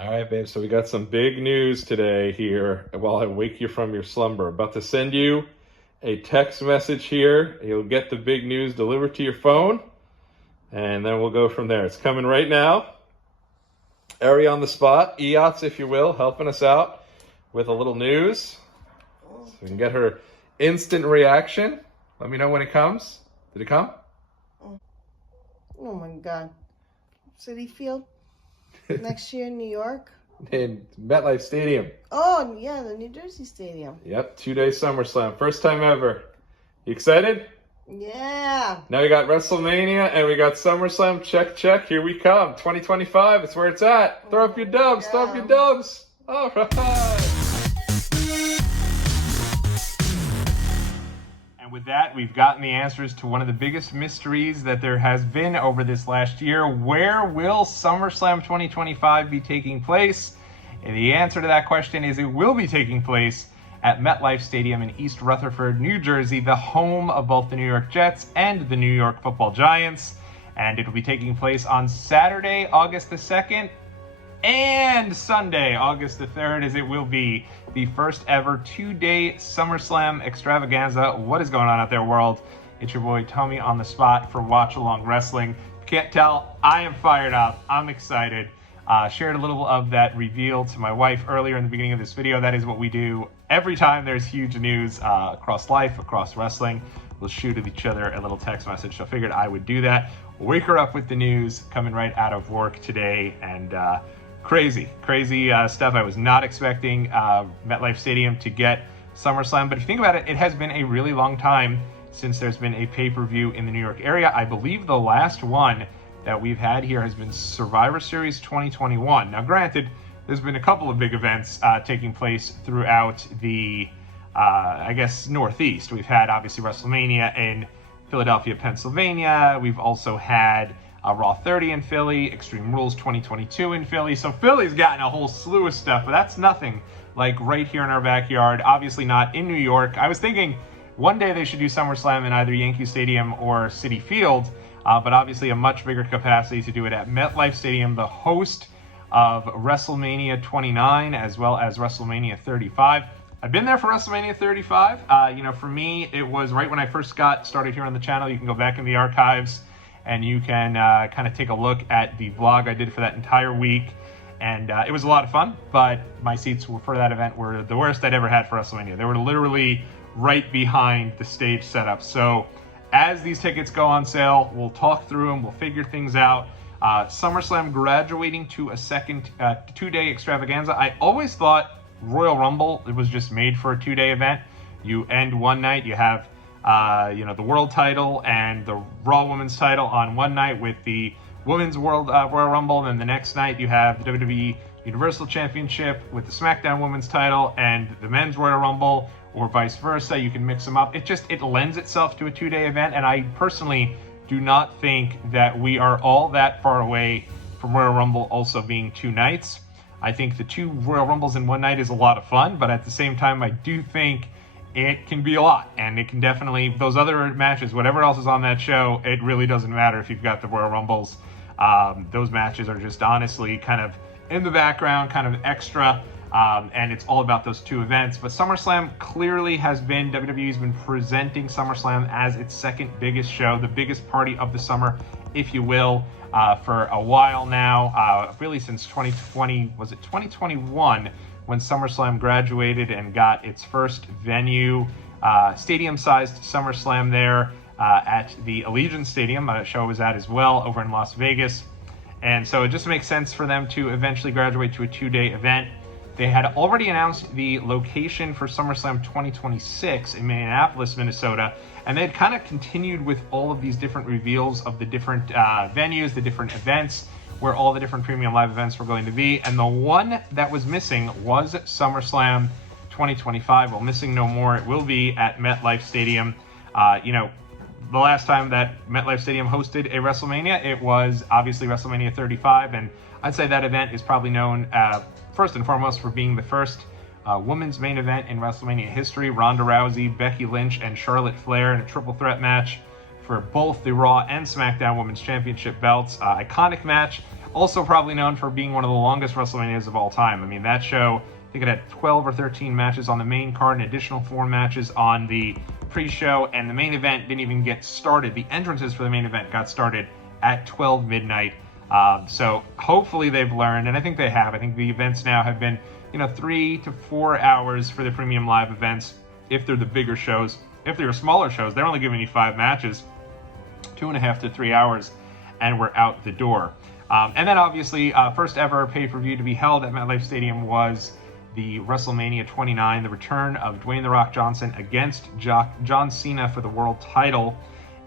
All right, babe. So we got some big news today here while I wake you from your slumber. About to send you a text message here. You'll get the big news delivered to your phone, and then we'll go from there. It's coming right now. Ari on the spot, EOTS, if you will, helping us out with a little news. So we can get her instant reaction. Let me know when it comes. Did it come? Oh my God. City Field? Next year in New York? In MetLife Stadium. Oh, yeah, the New Jersey Stadium. Yep, 2-day Summerslam. First time ever. You excited? Yeah. Now we got Wrestlemania and we got Summerslam. Check, check. Here we come. 2025. It's where it's at. Throw up your dubs. Yeah. Throw up your dubs. All right. And with that, we've gotten the answers to one of the biggest mysteries that there has been over this last year. Where will SummerSlam 2025 be taking place? And the answer to that question is it will be taking place at MetLife Stadium in East Rutherford, New Jersey, the home of both the New York Jets and the New York Football Giants. And it'll be taking place on Saturday, August the 2nd, and Sunday, August the 3rd, as it will be the first ever 2-day SummerSlam extravaganza. What is going on out there, world? It's your boy Tommy on the spot for Watch Along Wrestling. If you can't tell, I am fired up. I'm excited. Shared a little of that reveal to my wife earlier in the beginning of this video. That is what we do every time there's huge news across life, across wrestling. We'll shoot at each other a little text message. So I figured I would do that. Wake her up with the news coming right out of work today. And crazy stuff. I was not expecting MetLife Stadium to get SummerSlam. But if you think about it, it has been a really long time since there's been a pay-per-view in the New York area. I believe the last one that we've had here has been Survivor Series 2021. Now, granted, there's been a couple of big events taking place throughout the, I guess, Northeast. We've had, obviously, Wrestlemania in Philadelphia, Pennsylvania. We've also had Raw 30 in Philly, Extreme Rules 2022 in Philly. So Philly's gotten a whole slew of stuff, but that's nothing like right here in our backyard. Obviously not in New York. I was thinking one day they should do SummerSlam in either Yankee Stadium or Citi Field, but obviously a much bigger capacity to do it at MetLife Stadium, the host of WrestleMania 29 as well as WrestleMania 35. I've been there for WrestleMania 35. For me, it was right when I first got started here on the channel. You can go back in the archives and you can kind of take a look at the vlog I did for that entire week. And it was a lot of fun, but my seats for that event were the worst I'd ever had for WrestleMania. They were literally right behind the stage setup. So as these tickets go on sale, we'll talk through them, we'll figure things out. SummerSlam graduating to a second 2-day extravaganza. I always thought Royal Rumble, it was just made for a 2-day event. You end one night, you have the world title and the Raw Women's title on one night with the Women's World Royal Rumble, and then the next night you have the WWE Universal Championship with the SmackDown Women's title and the Men's Royal Rumble, or vice versa. You can mix them up. It lends itself to a 2-day event, and I personally do not think that we are all that far away from Royal Rumble also being 2 nights. I think the 2 Royal Rumbles in one night is a lot of fun, but at the same time, I do think it can be a lot, and it can definitely, those other matches, whatever else is on that show, it really doesn't matter if you've got the Royal Rumbles. Those matches are just honestly kind of in the background, kind of extra, and it's all about those 2 events. But SummerSlam clearly has been, WWE's been presenting SummerSlam as its second biggest show, the biggest party of the summer, if you will, for a while now, really since 2020, was it 2021, when SummerSlam graduated and got its first venue, stadium-sized SummerSlam there at the Allegiant Stadium. A show was at as well over in Las Vegas. And so it just makes sense for them to eventually graduate to a 2-day event. They had already announced the location for SummerSlam 2026 in Minneapolis, Minnesota, and they had kind of continued with all of these different reveals of the different venues, the different events, where all the different premium live events were going to be. And the one that was missing was SummerSlam 2025. Well, missing no more. It will be at MetLife Stadium. The last time that MetLife Stadium hosted a WrestleMania, it was obviously WrestleMania 35, and I'd say that event is probably known first and foremost for being the first women's main event in WrestleMania history. Ronda Rousey, Becky Lynch, and Charlotte Flair in a triple threat match for both the Raw and SmackDown Women's Championship belts. Iconic match. Also probably known for being one of the longest WrestleManias of all time. I mean, that show, I think it had 12 or 13 matches on the main card, an additional 4 matches on the pre-show, and the main event didn't even get started. The entrances for the main event got started at 12 midnight. So hopefully they've learned, and I think they have. I think the events now have been, 3 to 4 hours for the premium live events if they're the bigger shows. If they're smaller shows, they're only giving you 5 matches, 2.5 to 3 hours, and we're out the door. And then obviously, first ever pay-per-view to be held at MetLife Stadium was the WrestleMania 29, the return of Dwayne "The Rock" Johnson against John Cena for the world title,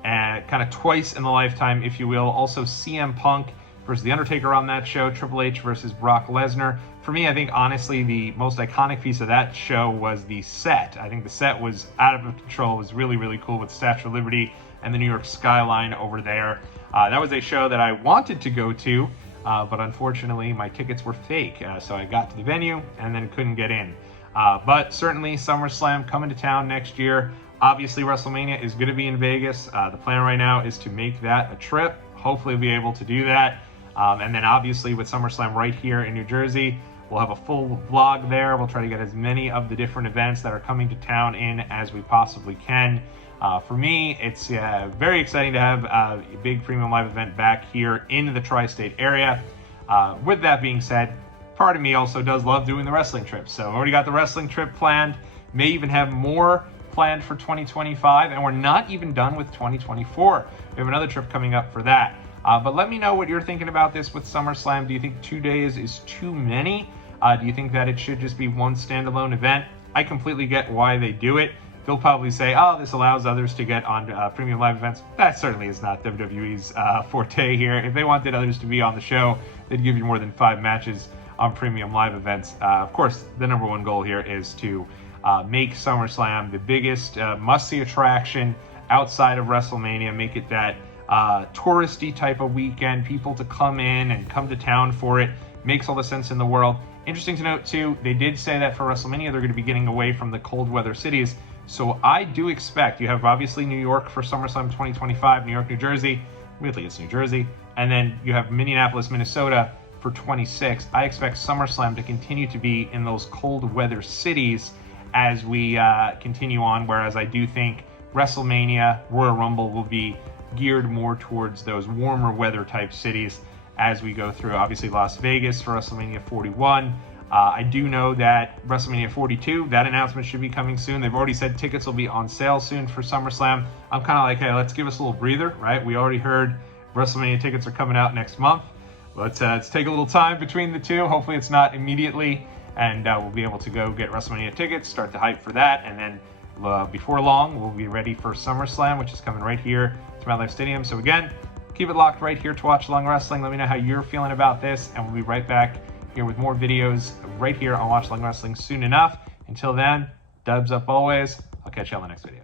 kind of twice in the lifetime, if you will. Also CM Punk versus The Undertaker on that show, Triple H versus Brock Lesnar. For me, I think honestly the most iconic piece of that show was the set. I think the set was out of control. It was really, really cool with Statue of Liberty and the New York skyline over there. That was a show that I wanted to go to, but unfortunately my tickets were fake. So I got to the venue and then couldn't get in. But certainly SummerSlam coming to town next year. Obviously WrestleMania is going to be in Vegas. The plan right now is to make that a trip. Hopefully we'll be able to do that. And then obviously with SummerSlam right here in New Jersey, we'll have a full vlog there. We'll try to get as many of the different events that are coming to town in as we possibly can. For me, it's very exciting to have a big premium live event back here in the tri-state area. With that being said, part of me also does love doing the wrestling trips. So I've already got the wrestling trip planned, may even have more planned for 2025, and we're not even done with 2024. We have another trip coming up for that. But let me know what you're thinking about this with SummerSlam. Do you think 2 days is too many? Do you think that it should just be one standalone event? I completely get why they do it. They'll probably say, oh, this allows others to get on premium live events. That certainly is not WWE's forte here. If they wanted others to be on the show, they'd give you more than 5 matches on premium live events. Of course, the number one goal here is to make SummerSlam the biggest must-see attraction outside of WrestleMania, make it that touristy type of weekend, people to come in and come to town for it. Makes all the sense in the world. Interesting to note too, they did say that for WrestleMania they're going to be getting away from the cold weather cities. So I do expect, you have obviously New York for SummerSlam 2025, New York, New Jersey, weirdly it's New Jersey, and then you have Minneapolis, Minnesota for 26. I expect SummerSlam to continue to be in those cold weather cities as we continue on, whereas I do think WrestleMania, Royal Rumble will be geared more towards those warmer weather type cities as we go through. Obviously Las Vegas for WrestleMania 41. I do know that WrestleMania 42, that announcement should be coming soon. They've already said tickets will be on sale soon for SummerSlam. I'm kind of like, hey, let's give us a little breather, right? We already heard WrestleMania tickets are coming out next month. Let's take a little time between the two. Hopefully it's not immediately, and we'll be able to go get WrestleMania tickets, start the hype for that, and then before long, we'll be ready for SummerSlam, which is coming right here to MetLife Stadium. So again, keep it locked right here to Watch Along Wrestling. Let me know how you're feeling about this, and we'll be right back here with more videos right here on Watch Along Wrestling soon enough. Until then, dubs up always. I'll catch you on the next video.